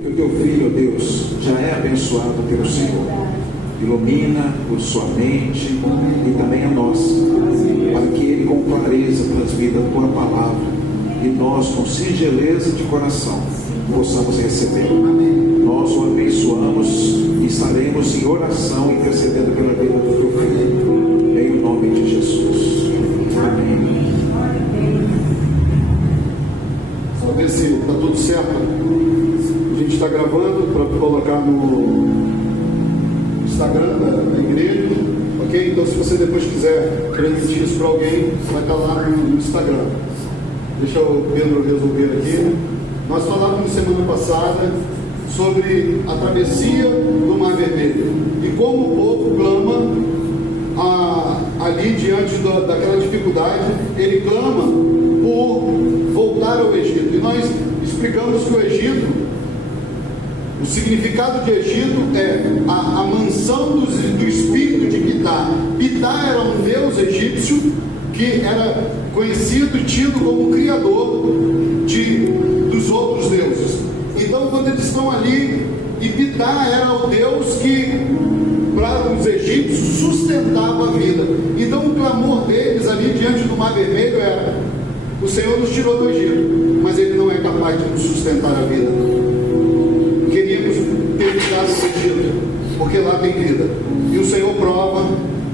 Que o teu filho, ó Deus, já é abençoado pelo Senhor. Ilumina a sua mente e também a nossa, para que ele com clareza transmita a tua palavra e nós, com singeleza de coração, possamos receber. Nós o abençoamos e estaremos em oração intercedendo pela vida do teu filho, em nome de Jesus. Amém. Só ver se está tudo certo. A gente está gravando para colocar no Instagram da igreja, ok? Então, se você depois quiser transmitir isso para alguém, vai estar lá no Instagram. Deixa o Pedro resolver aqui. Nós falávamos semana passada sobre a travessia do Mar Vermelho e como o povo clama ali diante daquela dificuldade. Ele clama por voltar ao Egito. E nós explicamos que o Egito, o significado de Egito é a mansão do espírito de Ptah. Ptah era um deus egípcio que era conhecido, tido como criador dos outros deuses. Então, quando eles estão ali, e Ptah era o deus que, para os egípcios, sustentava a vida. Então, o clamor deles ali diante do Mar Vermelho era: o Senhor nos tirou do Egito, mas Ele não é capaz de nos sustentar a vida. Queríamos ter ficado no Egito, porque lá tem vida. E o Senhor prova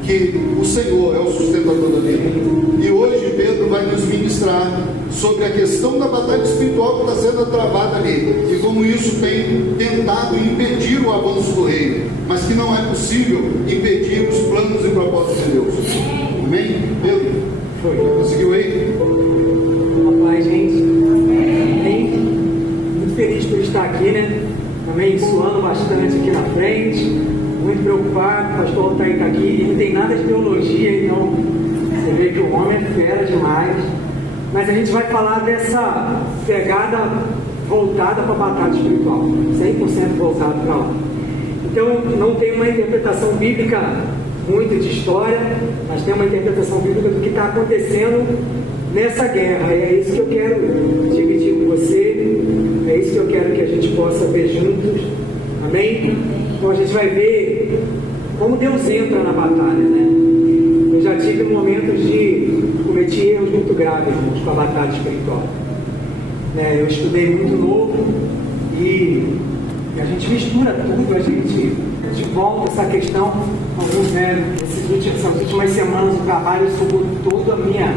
que o Senhor é o sustentador da vida. E hoje Pedro vai nos ministrar sobre a questão da batalha espiritual que está sendo travada ali, e como isso tem tentado impedir o avanço do reino, mas que não é possível impedir os planos e propósitos de Deus. Amém? Pedro? Foi? Já conseguiu aí? Rapaz, gente, amém? Muito feliz por estar aqui, né? Também suando bastante aqui na frente, muito preocupado. O pastor Altair está aqui e não tem nada de teologia, então você vê que o homem é fera demais. Mas a gente vai falar dessa pegada voltada para a batalha espiritual, 100% voltado para lá. Então, não tem uma interpretação bíblica muito de história, mas tem uma interpretação bíblica do que está acontecendo nessa guerra. E é isso que eu quero dividir com você, é isso que eu quero que a gente possa ver juntos. Amém? Então a gente vai ver como Deus entra na batalha, né? Eu já tive momentos de cometer erros muito graves, irmãos, com a batalha espiritual. Eu estudei muito novo e a gente mistura tudo, a gente volta essa questão. Essas últimas semanas o trabalho sugou toda a minha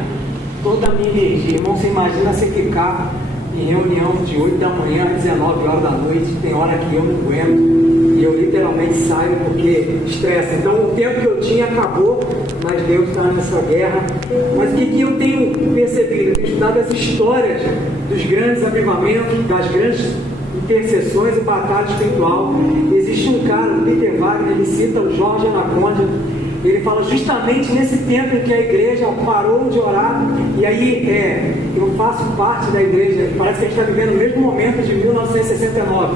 energia. Irmão, você imagina você ficar em reunião de 8 da manhã às 19 horas da noite, tem hora que eu não aguento e eu literalmente saio porque estressa. Então o tempo que eu tinha acabou, mas Deus está nessa guerra. Mas o que eu tenho percebido? Eu tenho estudado as histórias dos grandes avivamentos, das grandes intercessões e batalha espiritual. Existe um cara, o Peter Wagner, ele cita o Jorge Anaconda. Ele fala justamente nesse tempo em que a igreja parou de orar. E aí eu faço parte da igreja. Parece que a gente está vivendo o mesmo momento de 1969,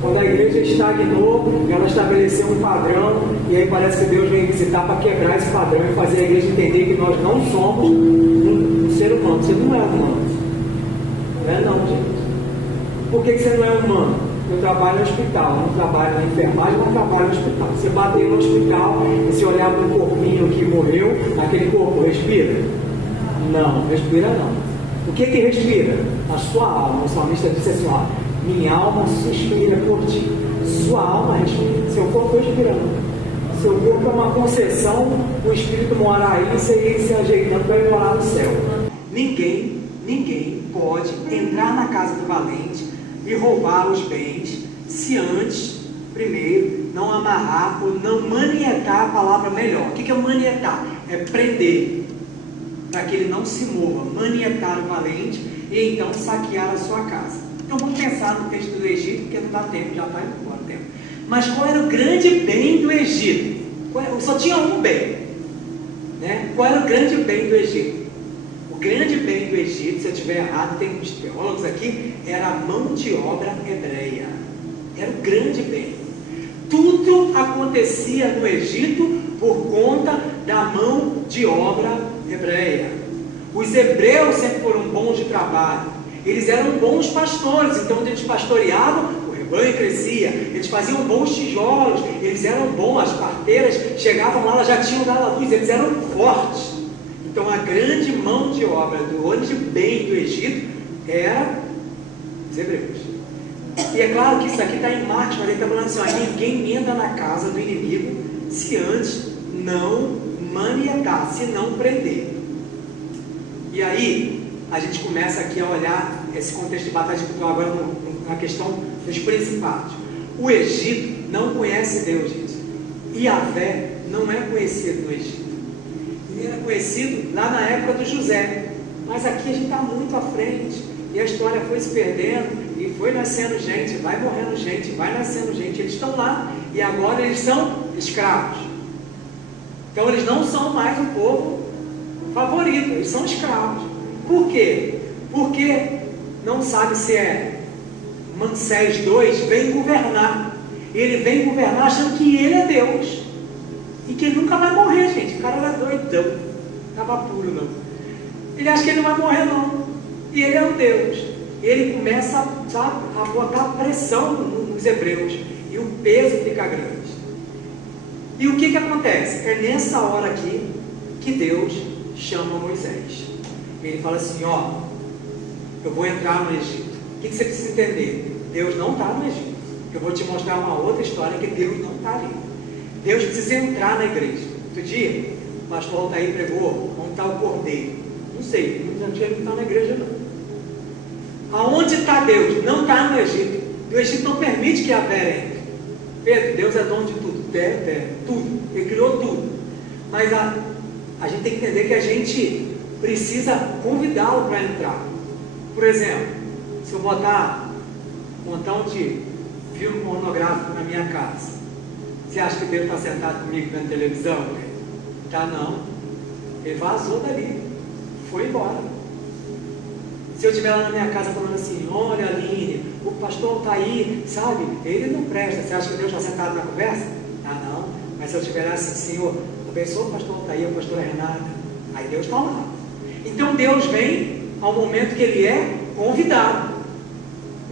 quando a igreja estagnou, ela estabeleceu um padrão, e aí parece que Deus vem visitar para quebrar esse padrão e fazer a igreja entender que nós não somos um ser humano. Você não é humano. Não é não, gente. Por que você não é humano? Eu trabalho no hospital, não trabalho na enfermagem, não trabalho no hospital. Você bateu no hospital e se olhar para um corpinho que morreu, aquele corpo respira? Não, respira não. O que respira? A sua alma. O salmista disse assim, ó: minha alma suspira por ti. Sua alma respira. Seu corpo respira não. Seu corpo é uma concessão, o Espírito mora aí e se ajeitando para ir morar no céu. Ninguém pode entrar na casa do valente e roubar os bens, se antes, primeiro, não amarrar ou não manietar a palavra melhor. O que é manietar? É prender, para que ele não se mova, manietar o valente e então saquear a sua casa. Então vamos pensar no texto do Egito, porque não dá tempo, já está indo embora o tempo. Mas qual era o grande bem do Egito? Só tinha um bem, né? Qual era o grande bem do Egito? O grande bem do Egito, se eu estiver errado, tem uns teólogos aqui, era a mão de obra hebreia. Era o grande bem. Tudo acontecia no Egito por conta da mão de obra hebreia. Os hebreus sempre foram bons de trabalho. Eles eram bons pastores, então onde eles pastoreavam, o rebanho crescia, eles faziam bons tijolos, eles eram bons, as parteiras chegavam lá, elas já tinham dado a luz, eles eram fortes. Então a grande mão de obra do homem de bem do Egito era os hebreus. E é claro que isso aqui está em Marcos, mas ele está falando assim, ó, ninguém entra na casa do inimigo se antes não manietar, se não prender. E aí a gente começa aqui a olhar esse contexto de batalha espiritual agora na questão dos principados. O Egito não conhece Deus, gente. Yahvé não é conhecido no Egito. Ele era conhecido lá na época do José. Mas aqui a gente está muito à frente. E a história foi se perdendo. E foi nascendo gente, vai morrendo gente, vai nascendo gente. Eles estão lá. E agora eles são escravos. Então eles não são mais um povo favorito. Eles são escravos. Por quê? Porque não sabe se é Manassés 2, vem governar. Ele vem governar achando que ele é Deus. E que ele nunca vai morrer, gente. O cara era doidão. Não estava puro, não. Ele acha que ele não vai morrer, não. E ele é o Deus. Ele começa, sabe, a botar pressão nos hebreus. E o peso fica grande. E o que acontece? É nessa hora aqui que Deus chama Moisés. Ele fala assim, ó, eu vou entrar no Egito. O que você precisa entender? Deus não está no Egito. Eu vou te mostrar uma outra história que Deus não está ali. Deus precisa entrar na igreja. Outro dia, o pastor Altair pregou, onde está o cordeiro? Não sei, não está na igreja não. Aonde está Deus? Não está no Egito. O Egito não permite que a Vera entre. Pedro, Deus é dono de tudo. Terra, tudo. Ele criou tudo. Mas a gente tem que entender que a gente precisa convidá-lo para entrar. Por exemplo, se eu botar um montão de filme pornográfico na minha casa, você acha que Deus está sentado comigo vendo televisão? Tá não. Ele vazou dali, foi embora. Se eu estiver lá na minha casa falando assim, olha Aline, o pastor está aí, sabe? Ele não presta. Você acha que Deus está sentado na conversa? Ah não. Mas se eu estiver lá assim, Senhor, abençoa o pastor Altair, a pastora Renata, aí Deus está lá. Então Deus vem ao momento que Ele é convidado,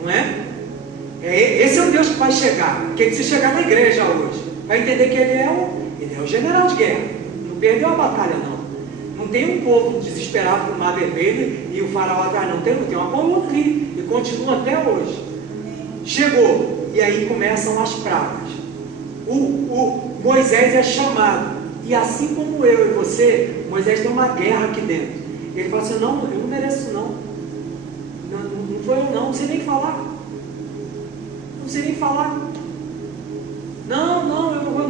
não é? Esse é o Deus que vai chegar. Porque se chegar na igreja hoje, vai entender que Ele é o general de guerra. Não perdeu a batalha não. Não tem um povo desesperado no mar vermelho e o faraó atrás, não tem uma coluna aqui e continua até hoje. Chegou e aí começam as pragas. O Moisés é chamado, e assim como eu e você, Moisés tem uma guerra aqui dentro. Ele fala assim, não, eu não mereço não foi eu não sei nem falar, não, eu não vou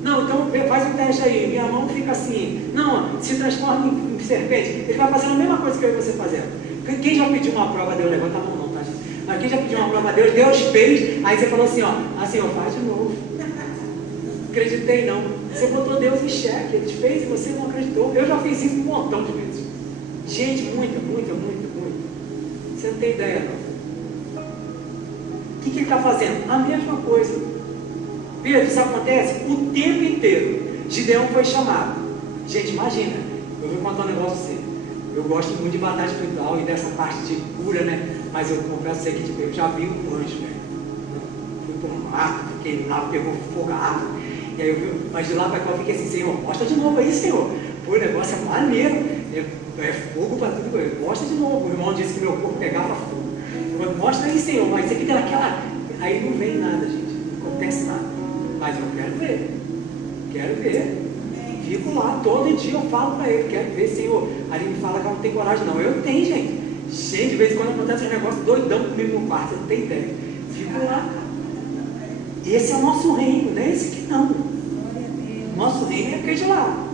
não, então faz um teste aí, minha mão fica assim, não, se transforma em serpente. Ele vai fazendo a mesma coisa que eu e você fazendo. Quem já pediu uma prova a Deus, levanta a mão não, tá? Mas quem já pediu uma prova a Deus, Deus fez, aí você falou assim, ó, assim, faz de novo. Acreditei não. Você botou Deus em xeque, Ele fez e você não acreditou. Eu já fiz isso um montão de vezes. Gente, muita. Você não tem ideia não. O que Ele está fazendo? A mesma coisa. Pedro, isso acontece o tempo inteiro. Gideão foi chamado. Gente, imagina, eu vou contar um negócio pra você. Eu gosto muito de batalha espiritual e dessa parte de cura, né? Mas eu confesso aqui, eu já vi um anjo, velho. Fui por um mato, fiquei lá, pegou fogo a árvore. E aí eu vi, mas de lá para cá eu fiquei assim, Senhor, mostra de novo aí, Senhor. Pô, o negócio é maneiro. É fogo para tudo. Mostra de novo. O irmão disse que meu corpo pegava fogo. Mostra aí, Senhor, mas isso aqui tem aquela. Aí não vem nada, gente. Não acontece nada. Mas eu quero ver. Fico lá, todo dia eu falo para ele, quero ver, Senhor. Aí ele me fala que ela não tem coragem, não. Eu tenho, gente. Gente, de vez em quando acontece um negócio doidão comigo no quarto, você não tem ideia. Fico lá. Esse é o nosso reino, não é esse aqui não. O nosso reino é aquele de lá.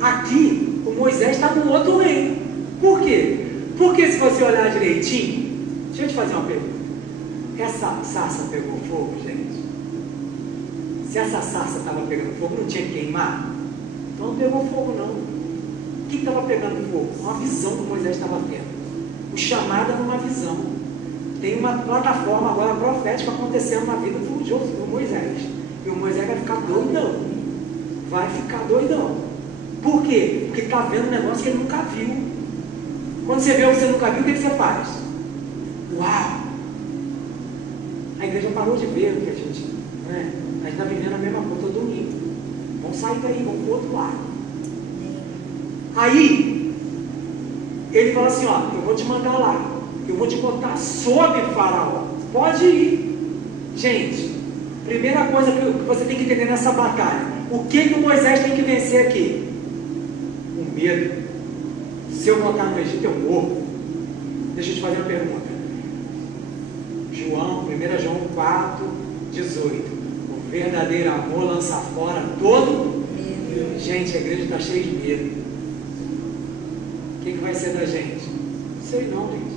Aqui, o Moisés está no outro reino. Por quê? Porque se você olhar direitinho, deixa eu te fazer uma pergunta. Essa sarça pegou fogo, gente? Se essa sarça estava pegando fogo, não tinha que queimar? Então não pegou fogo não. O que estava pegando fogo? Uma visão que Moisés estava tendo. O chamado era uma visão. Tem uma plataforma agora profética acontecendo na vida do Moisés. E o Moisés vai ficar doidão. Por quê? Porque está vendo um negócio que ele nunca viu. Quando você vê o que você nunca viu, o que você faz? Uau! A igreja parou de ver o que a gente, né? A gente está vivendo a mesma coisa todo domingo. Vamos sair daí, vamos para o outro lado. Aí, ele fala assim, ó, eu vou te mandar lá, eu vou te botar sob Faraó, pode ir. Gente, primeira coisa que você tem que entender nessa batalha, o que o Moisés tem que vencer aqui? O medo. Se eu voltar no Egito, eu morro. Deixa eu te fazer uma pergunta. 1 João 4, 18. O verdadeiro amor lança fora todo medo. Gente, a igreja está cheia de medo. O que vai ser da gente? Não sei não, gente.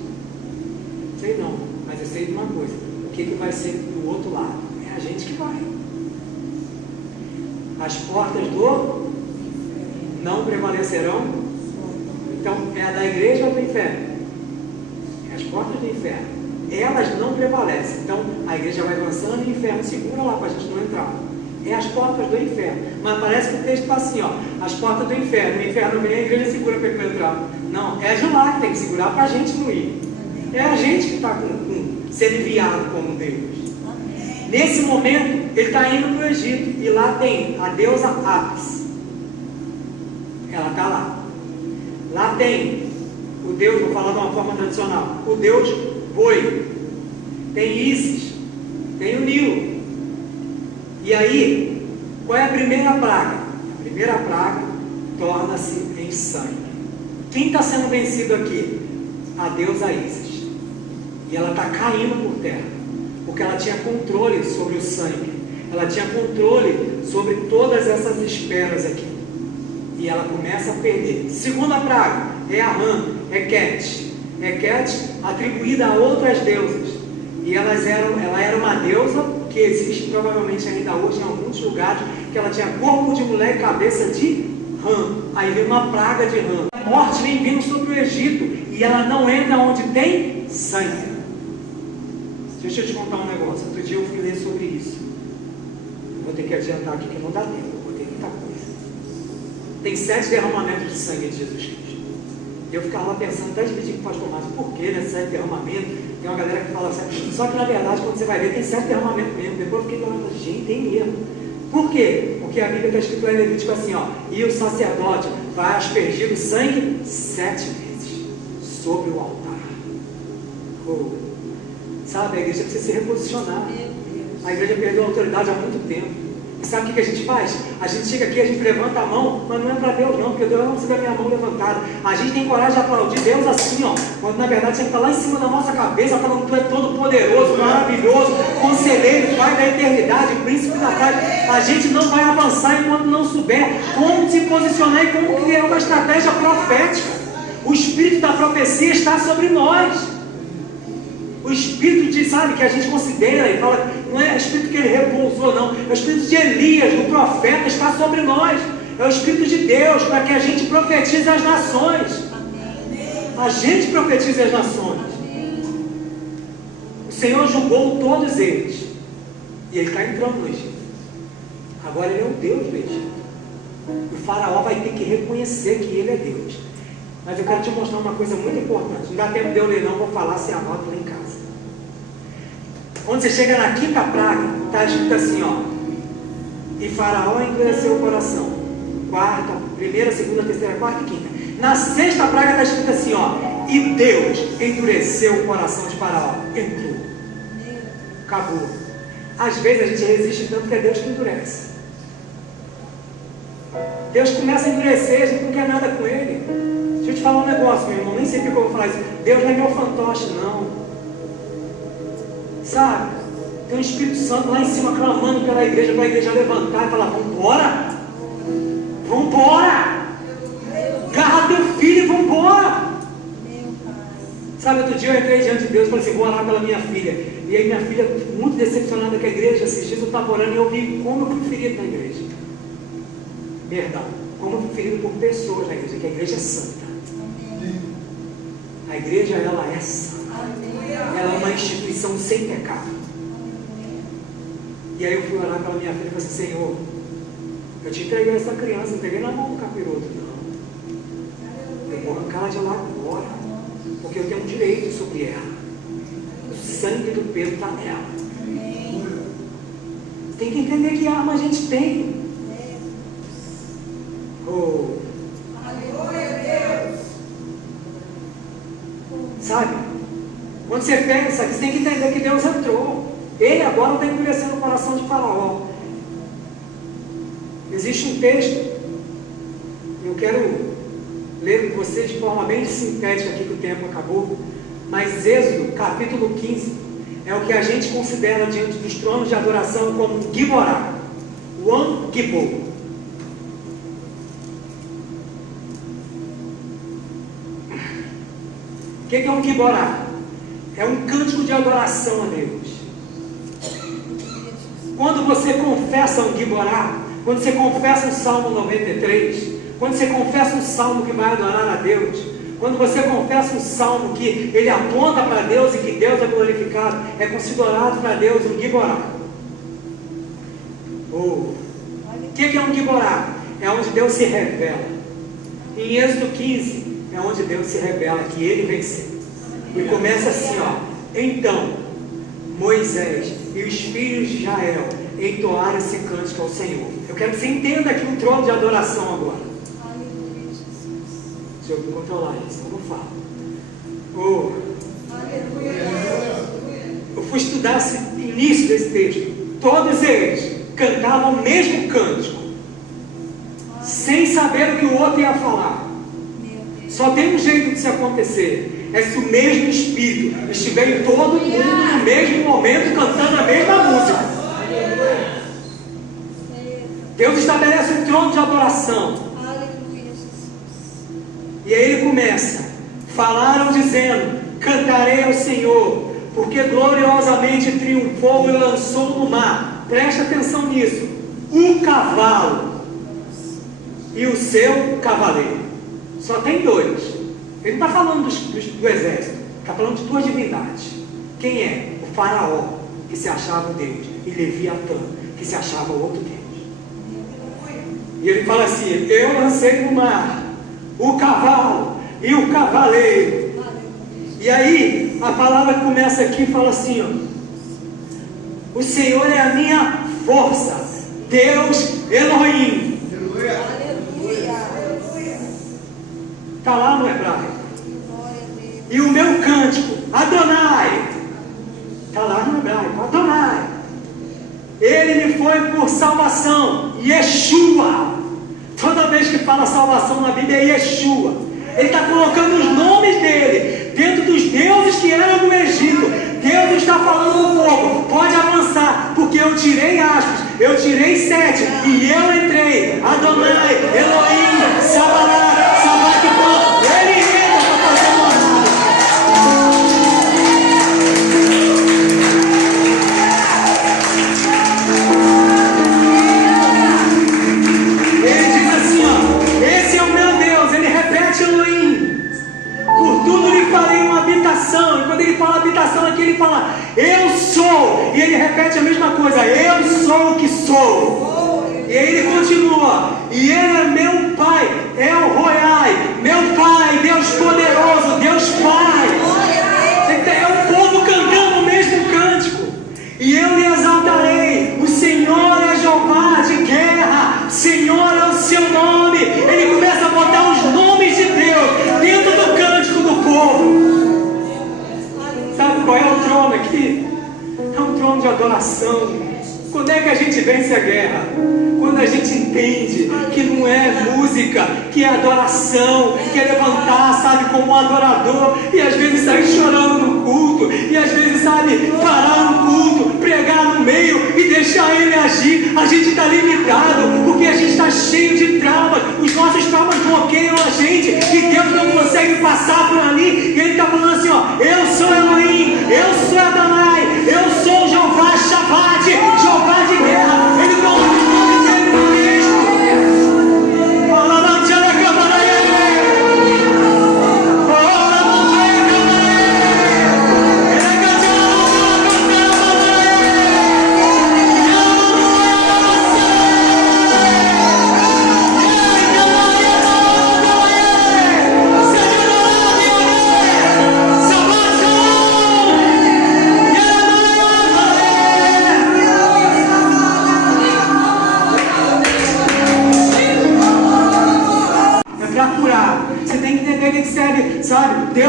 Não sei não. Mas eu sei de uma coisa. O que vai ser do outro lado? É a gente que vai. As portas do não prevalecerão. Então, é a da igreja ou do inferno? É as portas do inferno. Elas não prevalecem. Então, a igreja vai avançando e o inferno segura lá para a gente não entrar. É as portas do inferno. Mas parece que o texto está assim, ó. As portas do inferno. O inferno vem, a igreja segura para ele não entrar. Não, é de lá que tem que segurar para a gente não ir. É a gente que está sendo enviado como Deus. Nesse momento, ele está indo para o Egito. E lá tem a deusa Apis. Ela está lá. Lá tem o Deus, vou falar de uma forma tradicional, o Deus Boi. Tem Ísis. Tem o Nilo. E aí, qual é a primeira praga? A primeira praga torna-se em sangue. Quem está sendo vencido aqui? A deusa Ísis. E ela está caindo por terra, porque ela tinha controle sobre o sangue, ela tinha controle sobre todas essas esferas aqui, e ela começa a perder. Segunda praga é a Rã, é Ket, atribuída a outras deusas, e ela era uma deusa que existe provavelmente ainda hoje em alguns lugares, que ela tinha corpo de mulher e cabeça de rã. Aí vem uma praga de rã. A morte vem vindo sobre o Egito, e ela não entra onde tem sangue. Deixa eu te contar um negócio. Outro dia eu fui ler sobre isso. Vou ter que adiantar aqui que não dá tempo. Vou ter muita coisa. Tem 7 derramamentos de sangue de Jesus Cristo. E eu ficava lá pensando, até dividir com o pastor Márcio, por que, né? 7 derramamentos? Tem uma galera que fala 7. Só que na verdade, quando você vai ver, tem 7 derramamentos mesmo. Depois eu fiquei falando, gente, tem mesmo. Por quê? Porque a Bíblia está escrito lá em Levítico assim, ó. E o sacerdote vai aspergir o sangue 7 vezes sobre o altar. Sabe, a igreja precisa se reposicionar. A igreja perdeu a autoridade há muito tempo. E sabe o que a gente faz? A gente chega aqui, a gente levanta a mão, mas não é para Deus não, porque Deus não precisa da minha mão levantada. A gente tem coragem de aplaudir Deus assim, ó, quando na verdade você está lá em cima da nossa cabeça, falando que tu é todo poderoso, maravilhoso, conselheiro, Pai da eternidade, príncipe da paz. A gente não vai avançar enquanto não souber como se posicionar e como criar uma estratégia profética. O espírito da profecia está sobre nós. O espírito de, sabe, que a gente considera e fala, não é o espírito que ele repousou, não. É o espírito de Elias, do profeta, está sobre nós. É o espírito de Deus, para que a gente profetize as nações. A gente profetize as nações. O Senhor julgou todos eles. E ele está entrando no Egito. Agora ele é o Deus do Egito. O faraó vai ter que reconhecer que ele é Deus. Mas eu quero te mostrar uma coisa muito importante. Não dá tempo de eu ler não, vou falar, se anota lá em casa. Quando você chega na quinta praga, está escrito assim, ó. E Faraó endureceu o coração. Quarta, primeira, segunda, terceira, quarta e quinta. Na sexta praga está escrito assim, ó. E Deus endureceu o coração de Faraó. Entrou. Acabou. Às vezes a gente resiste tanto que é Deus que endurece. Deus começa a endurecer, a gente não quer nada com Ele. Deixa eu te falar um negócio, meu irmão. Nem sei porque eu vou falar isso. Deus não é meu fantoche, não. Sabe? Tem um Espírito Santo lá em cima clamando pela igreja, para a igreja levantar e falar, vambora! Vambora! Garra teu filho e vambora! Sabe, outro dia eu entrei diante de Deus e falei assim, vou orar pela minha filha. E aí minha filha, muito decepcionada com a igreja, esses dias eu estava orando e eu vi como eu fui ferido na igreja. Perdão, como eu fui ferido por pessoas na igreja, que a igreja é santa. A igreja, ela é santa. Ela é uma instituição sem pecado. E aí eu fui orar pela minha filha e falei assim, Senhor, eu te entreguei essa criança, não entreguei na mão do capiroto, não. Eu vou arrancar ela de lá agora, porque eu tenho um direito sobre ela. O sangue do Pedro está nela. Tem que entender que arma a gente tem. Oh. Sabe? Quando você pensa, você tem que entender que Deus entrou. Ele agora está endurecendo o coração de Faraó. Existe um texto, eu quero ler com vocês de forma bem sintética aqui, que o tempo acabou, mas Êxodo, capítulo 15, é o que a gente considera diante dos tronos de adoração como Giborá, One Gibor. O que é um Giborá? É um cântico de adoração a Deus. Quando você confessa um Giborá, quando você confessa um Salmo 93, quando você confessa um salmo que vai adorar a Deus, quando você confessa um salmo que ele aponta para Deus e que Deus é glorificado, é considerado para Deus um Giborá. O que é um Giborá? É onde Deus se revela. Em Êxodo 15, é onde Deus se revela que ele venceu. E começa assim, ó. Então, Moisés e os filhos de Israel entoaram esse cântico ao Senhor. Eu quero que você entenda aqui um trono de adoração agora. Deixa eu controlar isso, eu não falo. Eu fui estudar esse início desse texto. Todos eles cantavam o mesmo cântico, sem saber o que o outro ia falar. Só tem um jeito disso acontecer: é se o mesmo Espírito estiver em todo mundo no mesmo momento cantando a mesma música. Deus estabelece um trono de adoração. E aí ele começa: falaram dizendo, cantarei ao Senhor, porque gloriosamente triunfou e lançou no mar. Preste atenção nisso: o cavalo e o seu cavaleiro. Só tem dois. Ele não está falando do exército, está falando de duas divindades. Quem é? O faraó, que se achava um Deus, e Leviatã, que se achava outro Deus. E ele fala assim: eu lancei no mar o cavalo e o cavaleiro. E aí a palavra começa aqui e fala assim, ó: o Senhor é a minha força, Deus Elohim. Está lá no hebraico. E o meu cântico, Adonai. Está lá no hebraico, Adonai. Ele me foi por salvação, Yeshua. Toda vez que fala salvação na Bíblia é Yeshua. Ele está colocando os nomes dele dentro dos deuses que eram no Egito. Deus está falando ao povo: pode avançar, porque eu tirei aspas, eu tirei 7 e eu entrei. Adonai, Elohim, Sabará, Sabaquipã. Ele entra para fazer morada. Ele diz assim, ó: esse é o meu Deus. Ele repete Elohim. Por tudo lhe farei uma habitação. E quando ele fala habitação aqui, ele fala eu sou. E ele repete a mesma coisa: eu sou o que sou. E aí ele continua: e ele é meu Pai, é o Roiai, meu Pai, Deus poderoso, Deus Pai. É o povo cantando o mesmo cântico. E eu lhe exaltarei. O Senhor é Jeová de guerra, Senhor é o seu nome. Ele começa a botar os nomes de Deus dentro do cântico do povo. Sabe qual é o trono aqui? É um trono de adoração. Quando é que a gente vence a guerra? Quando a gente entende que não é música, que é adoração, que é levantar, sabe, como um adorador, e às vezes sair chorando no culto, e às vezes, sabe, parar no culto, pregar no meio e deixar ele agir. A gente está limitado, porque a gente está cheio de traumas. Os nossos traumas bloqueiam a gente, e Deus não consegue passar por ali. E ele está falando assim, ó: eu sou Elohim, eu sou Adonai, eu sou Jeová Shabbat, Jeová de guerra. Ele coloca os nomes dele no texto.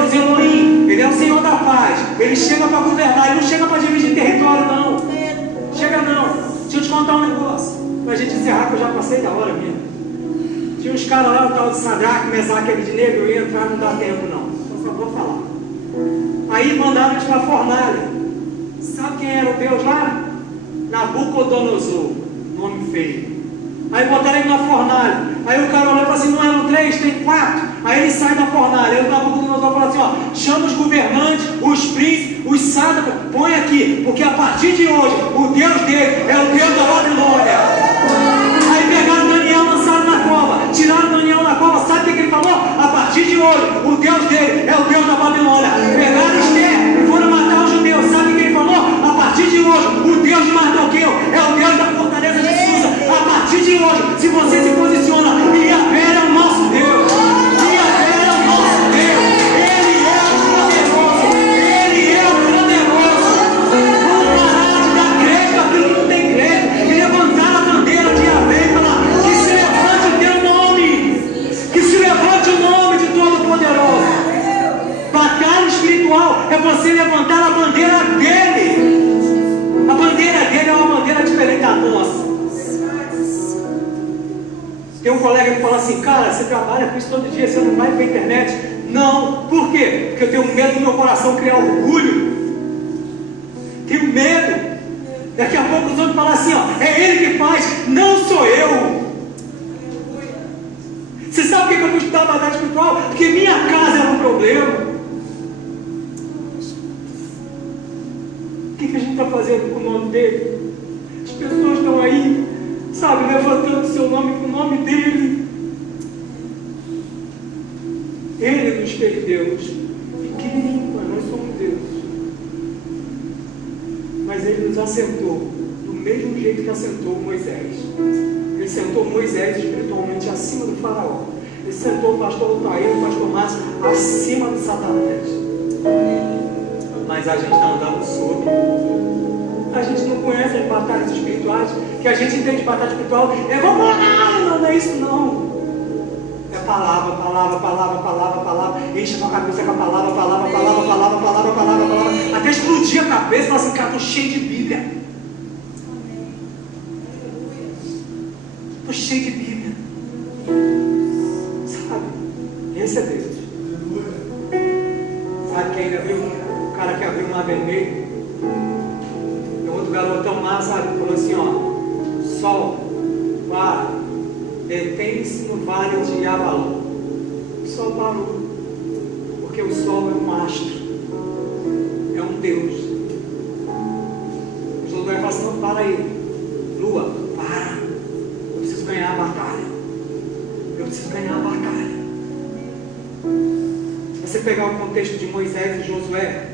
Deus Elohim, Ele é o Senhor da paz. Ele chega para governar, Ele não chega para dividir território, não. Chega não. Deixa eu te contar um negócio, para a gente encerrar, que eu já passei da hora mesmo. Tinha uns caras lá, o tal de Sadraque, Mesaque e Abednego, eu ia entrar, não dá tempo não. Só vou falar. Aí mandaram eles para a fornalha. Sabe quem era o Deus lá? Nabucodonosor, nome feio. Aí botaram ele na fornalha. Aí o cara olhou e falou assim: não eram 3, tem 4. Aí ele sai da fornalha. Aí o Nabucodonosor fala assim: ó, chama os governantes, os príncipes, os sátrapas, põe aqui, porque a partir de hoje o Deus dele é o Deus da Babilônia. Aí pegaram Daniel, lançaram na cova, tiraram Daniel na cova. Sabe o que ele falou? A partir de hoje o Deus dele é o Deus da Babilônia. Pegaram Esther e foram matar os judeus. Sabe o que ele falou? A partir de hoje o Deus de Mardoqueu é o Deus da fortaleza de Susa. A partir de hoje, se você se posiciona, Yahvé é o nosso Deus. Yahvé é o nosso Deus. Ele é o poderoso. Ele é o poderoso. Vamos parar de dar crédito àquilo que não tem crédito e levantar a bandeira de Yahvé e falar: que se levante o teu nome. Que se levante o nome de Todo-Poderoso. Batalha espiritual é você levantar a bandeira dele. A bandeira dele é uma bandeira diferente da nossa. Tem um colega que fala assim: cara, você trabalha com isso todo dia, você não vai para a internet? Não. Por quê? Porque eu tenho medo do meu coração criar orgulho. Tenho medo. Daqui a pouco os outros falam assim: ó, é ele que faz, não sou eu. Você sabe por que eu fui estudar a batalha espiritual? Porque minha casa era um problema. O que a gente está fazendo com o nome dele? As pessoas estão aí, sabe, levantando o seu nome com o nome dele. Ele nos fez Deus, pequenininho, mas nós somos Deus. Mas ele nos assentou do mesmo jeito que assentou Moisés. Ele sentou Moisés espiritualmente acima do faraó. Ele sentou o pastor Otair, o pastor Márcio acima de Satanás. Mas a gente está andando sobre. A gente não conhece as batalhas espirituais. Que a gente entende batalha espiritual é vamos lá, não é isso não. É palavra, palavra, palavra, palavra, palavra. Enche a cabeça com a palavra, palavra, palavra, palavra, palavra, palavra, palavra. Até explodir a cabeça e falar assim: cara, estou cheio de Bíblia. Estou cheio de Bíblia. Sabe? Esse é Deus. Sabe quem ainda viu? O cara que abriu o mar vermelho. Tem outro garotão lá, sabe? Falou assim: ó, sol, para, detém-se no vale de Avalon. O sol parou, porque o sol é um astro, é um Deus. O Josué fala assim: não, para aí, lua, para, eu preciso ganhar a batalha. Eu preciso ganhar a batalha. Se você pegar o contexto de Moisés e Josué,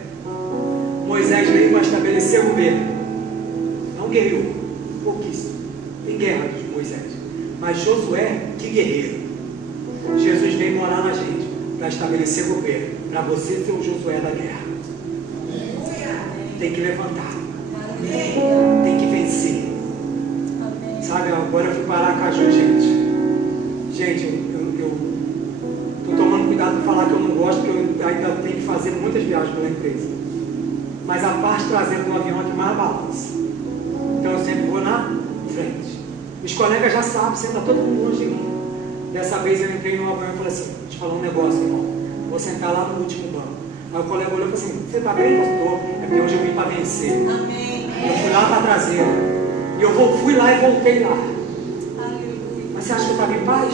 Moisés veio para estabelecer o governo, não guerreou, pouquíssimo. Tem guerra de Moisés, mas Josué, que guerreiro. Jesus veio morar na gente para estabelecer governo, para você ser o Josué da guerra. Tem que levantar, tem que vencer. Sabe, agora eu fui para Aracaju, gente. Gente, eu estou tomando cuidado para falar que eu não gosto, porque eu ainda tenho que fazer muitas viagens pela empresa. Mas a parte traseira do avião é que mais balança. Então eu sempre vou na frente. Os colegas já sabem, senta todo mundo longe de mim. Dessa vez eu entrei no avião e falei assim: vou te falar um negócio, irmão. Vou sentar lá no último banco. Aí o colega olhou e falou assim: você está bem, pastor? É porque hoje eu vim para vencer. Amém. Eu fui lá para a traseira. E eu fui lá e voltei lá. Aleluia. Mas você acha que eu estava em paz?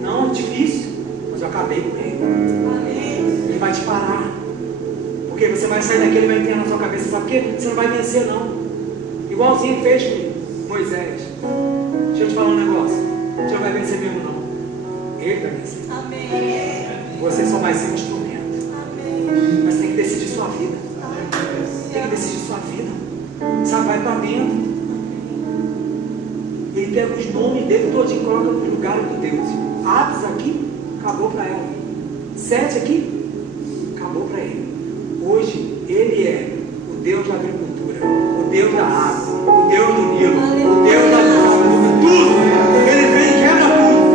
Não, difícil. Mas eu acabei com ele. Amém. Ele vai te parar. Porque você vai sair daqui, ele vai entrar na sua cabeça. Sabe por quê? Você não vai vencer, não. Igualzinho fez com Moisés. Deixa eu te falar um negócio. Você não vai vencer mesmo, não. Ele vai vencer. Amém. Você só vai ser um instrumento. Amém. Mas tem que decidir sua vida. Amém. Tem que decidir sua vida. Sabe, vai para dentro. Ele pega os nomes dele todinho e coloca no lugar de Deus. Abs aqui, acabou para ela. 7 aqui, acabou para ele. Hoje, ele é o Deus da agricultura, o Deus da água, o Deus do Nilo, o Deus da tudo. Ele vem e quebra tudo.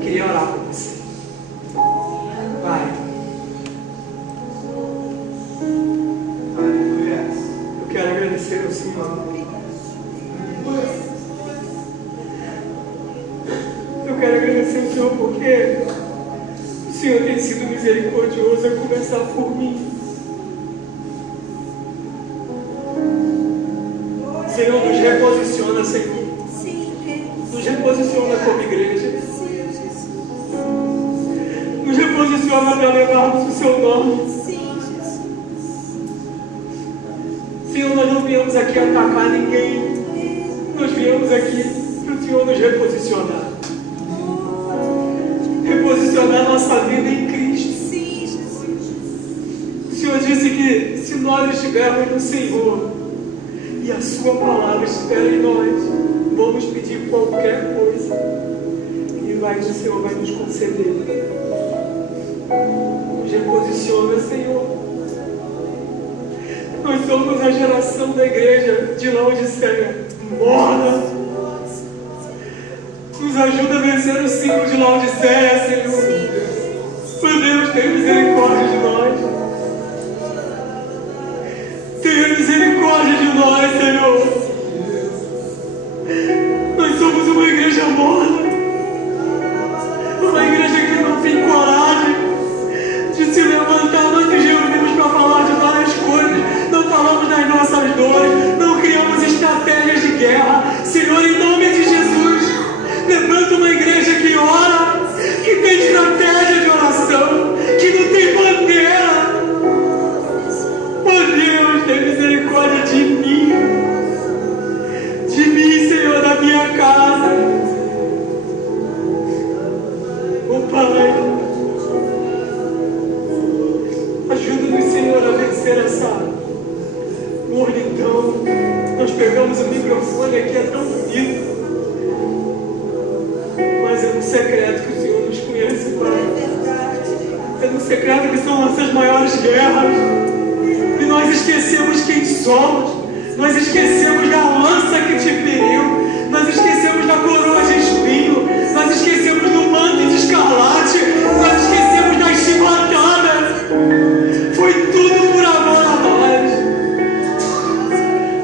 Queria orar por você. ao Senhor. Eu quero agradecer ao Senhor porque o Senhor tem sido misericordioso a começar por mim. Senhor, nos reposiciona, Senhor. Nos reposiciona como igreja. Nos reposiciona para levarmos o Seu nome. Senhor, nós não viemos aqui atacar ninguém. Nós viemos aqui para o Senhor nos reposicionar. Reposicionar nossa vida em Cristo. O Senhor disse que se nós estivermos no Senhor e a Sua palavra estiver em nós, vamos pedir qualquer coisa e o Senhor vai nos conceder. Nos reposiciona, Senhor. Nós somos a geração da igreja de Laodiceia, morna. Nos ajuda a vencer o ciclo de Laodiceia, Senhor. Meu Deus, tenha misericórdia de nós. Tenha misericórdia de nós, Senhor. Nós somos uma igreja morna. Uma igreja que não tem coragem de se levantar. Nós nos reunimos para falar de várias coisas. Não falamos das nossas dores. Não criamos estratégias de guerra. Senhor, em nome de Jesus, levanta uma igreja que ora, que tem estratégia de oração, que não tem bandeira. Oh Deus, tem misericórdia de mim. De mim, Senhor, da minha casa. Oh Pai, ajuda-nos, Senhor, a vencer essa mornidão. Nós pegamos o microfone aqui, é tão bonito, mas é no secreto que o Senhor nos conhece, Pai. É no secreto que são nossas maiores guerras. E nós esquecemos quem somos. Nós esquecemos da lança que te feriu. Nós esquecemos da coroa de espinho. Nós esquecemos do manto de escarlate. Nós esquecemos das chibatadas. Foi tudo por amor a nós.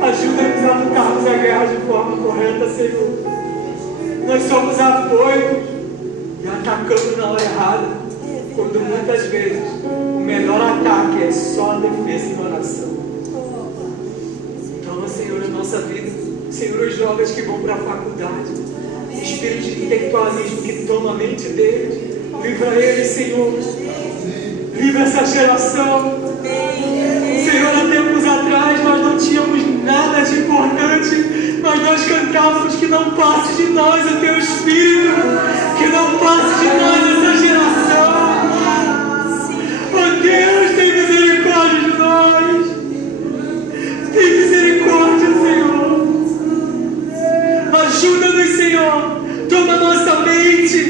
Ajuda-nos a lutarmos a guerra de forma correta, Senhor. Nós somos afoitos e atacamos na hora errada, quando muitas vezes o melhor ataque é só a defesa e oração. Toma, Senhor, a nossa vida. Senhor, os jovens que vão para a faculdade, o espírito de intelectualismo que toma a mente deles, livra eles, Senhor. Livra essa geração. Senhor, há tempos atrás nós não tínhamos nada de importante, mas nós cantávamos que não passe de nós o Teu Espírito, que não passe de nós essa geração. Oh Deus, tem misericórdia de nós. Tem misericórdia, Senhor. Ajuda-nos, Senhor. Toma nossa mente.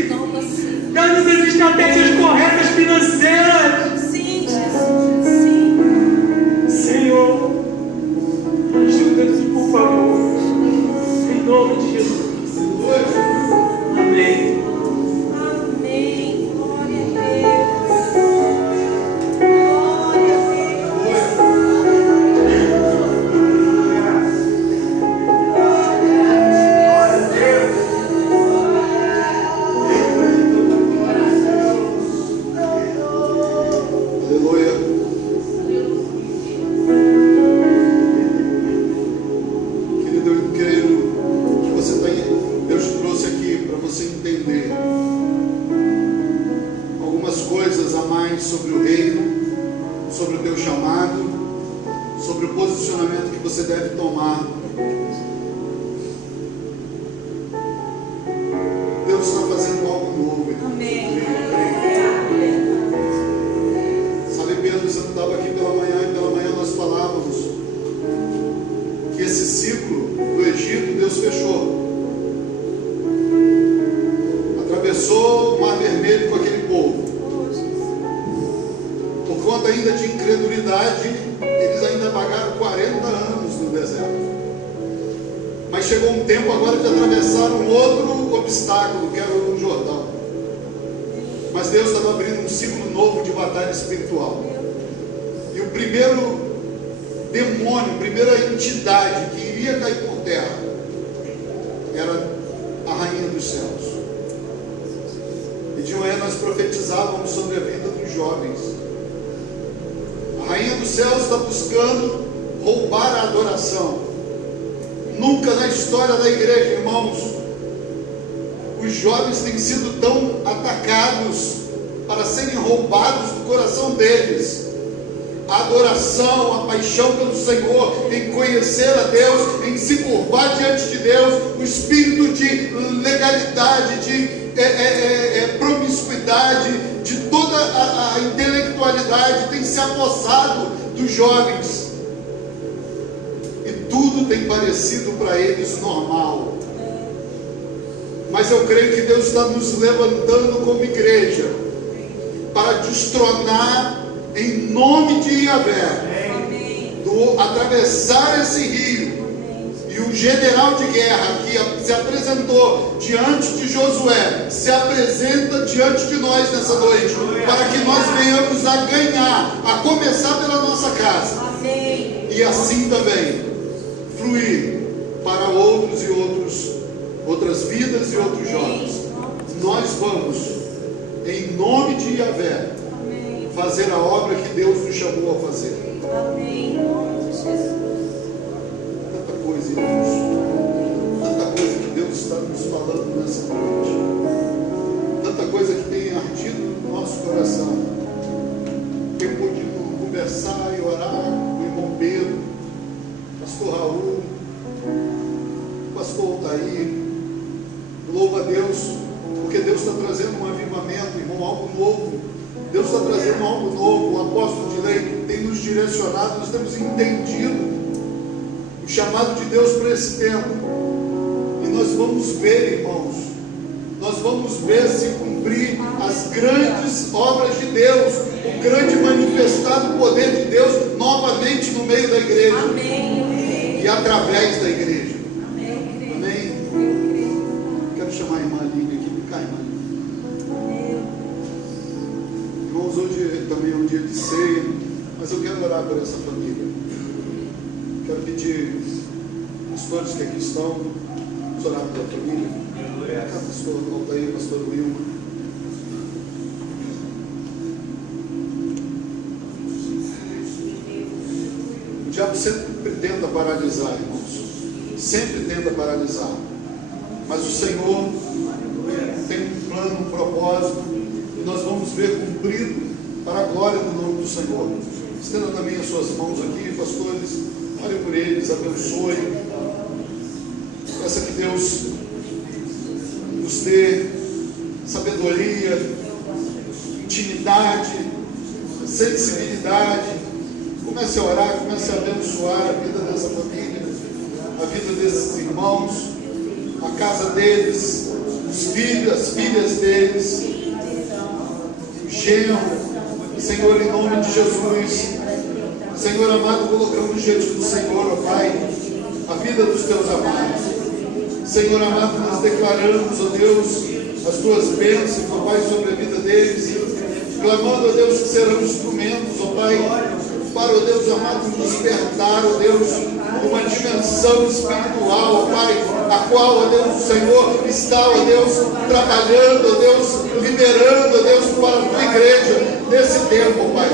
Dá-nos as estratégias corretas financeiras. Sim, Jesus. Sim. Senhor, ajuda-nos, por favor. Em nome de Jesus. Amém. Amém. Glória a Deus. Glória a Aleluia. Querido, eu creio que Deus te trouxe aqui para você entender algumas coisas a mais sobre o reino, sobre o teu chamado, sobre o posicionamento que você deve tomar. Deus está fazendo algo novo. Amém. Sabe, Pedro, você não estava aqui pela manhã, e pela manhã nós falávamos que esse ciclo do Egito Deus fechou. Atravessou o Mar Vermelho com aquele povo. Por conta ainda de incredulidade, eles ainda pagaram 40 anos no deserto. Mas chegou um tempo agora de atravessar um outro obstáculo, que era o Jordão. Mas Deus estava abrindo um ciclo novo de batalha espiritual. E o primeiro demônio, primeira entidade que iria cair por terra, era a rainha dos céus. E de manhã nós profetizávamos sobre a vida dos jovens. A rainha dos céus está buscando roubar a adoração. Nunca na história da igreja, irmãos, os jovens têm sido tão atacados para serem roubados do coração deles. A adoração, a paixão pelo Senhor, em conhecer a Deus, em se curvar diante de Deus, o espírito de legalidade, de promiscuidade, de toda a intelectualidade tem se apossado dos jovens. E tudo tem parecido para eles normal. Mas eu creio que Deus está nos levantando como igreja para destronar em nome de Yahvé, atravessar esse rio. E o general de guerra que se apresentou diante de Josué se apresenta diante de nós nessa noite, para que nós venhamos a ganhar, a começar pela nossa casa, e assim também fluir para outros e outras vidas e outros jovens. Nós vamos, em nome de Yahvé, fazer a obra que Deus nos chamou a fazer. Amém. Em nome de Jesus. Tanta coisa, irmãos. Tanta coisa que Deus está nos falando nessa noite. Tanta coisa que tem ardido no nosso coração. Tenho podido conversar e orar com o irmão Pedro, pastor Raul, pastor Altair. Louva a Deus, porque Deus está trazendo um avivamento, irmão, algo novo. Deus está trazendo algo novo. O apóstolo de lei tem nos direcionado, nós temos entendido o chamado de Deus para esse tempo. E nós vamos ver, irmãos, nós vamos ver se cumprir as grandes obras de Deus, o grande manifestado poder de Deus novamente no meio da igreja. Amém. E através da igreja. Amém. Amém. Quero chamar a irmã Aline aqui. Vem cá, irmã. Irmãos, hoje também é um dia de ceia, mas eu quero orar por essa família. Quero pedir aos pastores que aqui estão, vamos orar pela família. Cá, pastor Altair, pastor Wilma. O diabo sempre tenta paralisar, irmãos. Sempre tenta paralisar. Mas o Senhor tem um plano, um propósito, e nós vamos ver cumprido para a glória do nome do Senhor. Estenda também as suas mãos aqui, pastores. Ore por eles, abençoe. Peça que Deus nos dê sabedoria, intimidade, sensibilidade. Comece a orar, comece a abençoar a vida dessa família, a vida desses irmãos, a casa deles, os filhos, as filhas deles, o genro. Senhor, em nome de Jesus, Senhor amado, colocamos diante do Senhor, ó Pai, a vida dos teus amados. Senhor amado, nós declaramos, ó Deus, as tuas bênçãos, ó Pai, sobre a vida deles, clamando, ó Deus, que serão instrumentos, ó Pai, para, ó Deus amado, despertar, ó Deus, uma dimensão espiritual, ó Pai, a qual, ó Deus, o Senhor está, ó Deus, trabalhando, ó Deus, liberando, ó Deus, para a tua igreja, nesse tempo, ó Pai.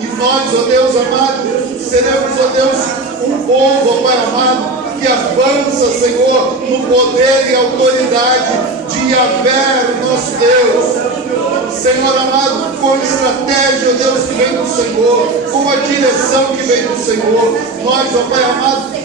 E nós, ó Deus amado, seremos, ó Deus, um povo, ó Pai amado, que avança, Senhor, no poder e autoridade de Yahvé, o nosso Deus. Senhor amado, com a estratégia, ó Deus, que vem do Senhor, com a direção que vem do Senhor, nós, ó Pai amado,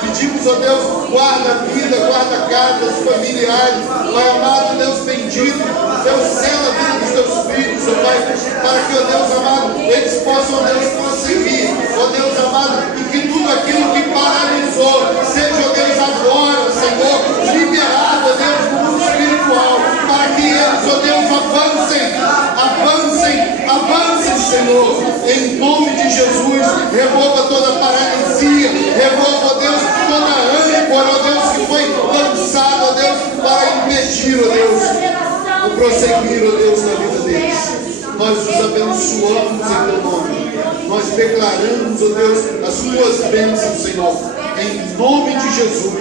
pedimos, ó Deus, guarda a vida, guarda a casa, os familiares, Pai amado, Deus bendito, Deus sela a vida dos teus filhos, ó Pai, para que, ó Deus amado, eles possam, ó Deus, prosseguir, ó Deus amado, e que tudo aquilo que paralisou seja, ó Deus, agora, Senhor, liberado, ó Deus, no mundo espiritual, para que eles, ó Deus, avancem, Senhor, em nome de Jesus. Remova toda paralisia, remova, ó Deus, toda âncora, ó Deus, que foi lançada, ó Deus, para impedir, ó Deus, o prosseguir, ó Deus, na vida deles. Nós os abençoamos em teu nome, nós declaramos, ó Deus, as tuas bênçãos, Senhor, em nome de Jesus,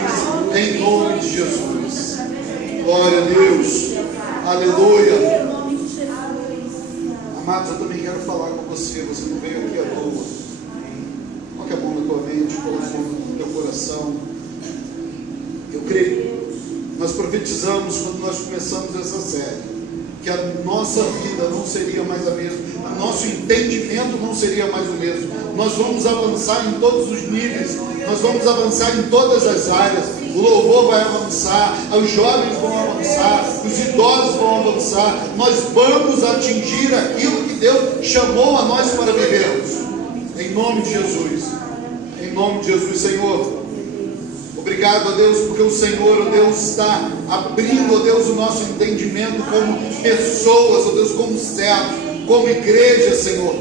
em nome de Jesus. Glória a Deus, aleluia. Amados, eu também quero falar com você não veio aqui à toa. Coloque a mão na tua mente, coloque a mão no teu coração. Eu creio, nós profetizamos quando nós começamos essa série, que a nossa vida não seria mais a mesma, o nosso entendimento não seria mais o mesmo. Nós vamos avançar em todos os níveis, nós vamos avançar em todas as áreas. O louvor vai avançar, os jovens vão avançar, os idosos vão avançar. Nós vamos atingir aquilo que Deus chamou a nós para vivermos. Em nome de Jesus, em nome de Jesus, Senhor. Obrigado, ó Deus, porque o Senhor, ó Deus, está abrindo, ó Deus, o nosso entendimento como pessoas, ó Deus, como servos, como igreja, Senhor,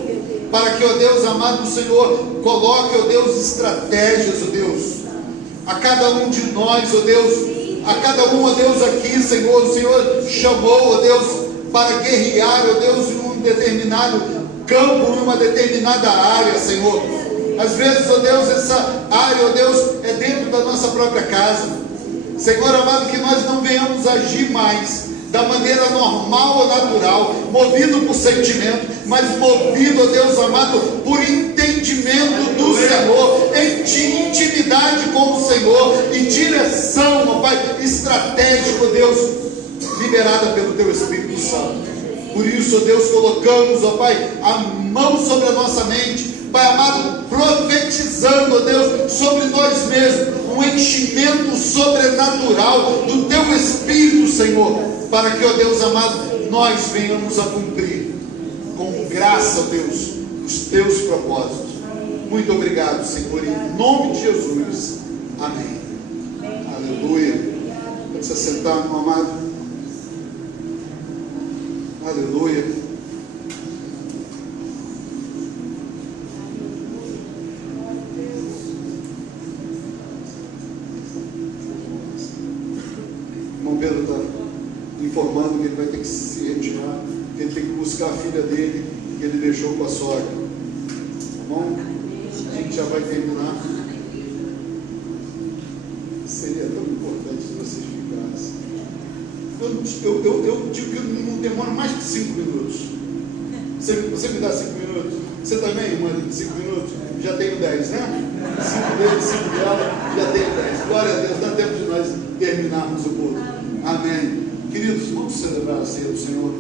para que, ó Deus amado, o Senhor coloque, ó Deus, estratégias, ó Deus, a cada um de nós, ó Deus, a cada um, ó Deus, aqui, Senhor, o Senhor chamou, ó Deus, para guerrear, ó Deus, em um determinado campo, em uma determinada área, Senhor. Às vezes, ó Deus, essa área, ó Deus, é dentro da nossa própria casa. Senhor amado, que nós não venhamos agir mais da maneira normal ou natural, movido por sentimento, mas movido, ó Deus amado, por entendimento do Senhor, em intimidade com o Senhor, e direção, ó Pai, estratégica, ó Deus, liberada pelo Teu Espírito Santo. Por isso, ó Deus, colocamos, ó Pai, a mão sobre a nossa mente, Pai amado, profetizando, ó Deus, sobre nós mesmos, um enchimento sobrenatural do Teu Espírito, Senhor, para que, ó Deus amado, nós venhamos a cumprir com graça, ó Deus, os Teus propósitos. Muito obrigado, Senhor, em nome de Jesus. Amém. Aleluia. Pode se sentar, meu amado. Aleluia. Pedro está informando que ele vai ter que se retirar, que ele tem que buscar a filha dele, que ele deixou com a sogra. Tá bom? A gente já vai terminar. Seria tão importante se vocês ficassem. Eu digo que não demora mais de 5 minutos. Você me dá 5 minutos? Você também, irmã, 5 minutos? Já tenho 10, né? 5 dele, 5 dela, já tenho 10. Glória a Deus, dá tempo de nós terminarmos o culto. Amém. Queridos, vamos celebrar a ceia do Senhor.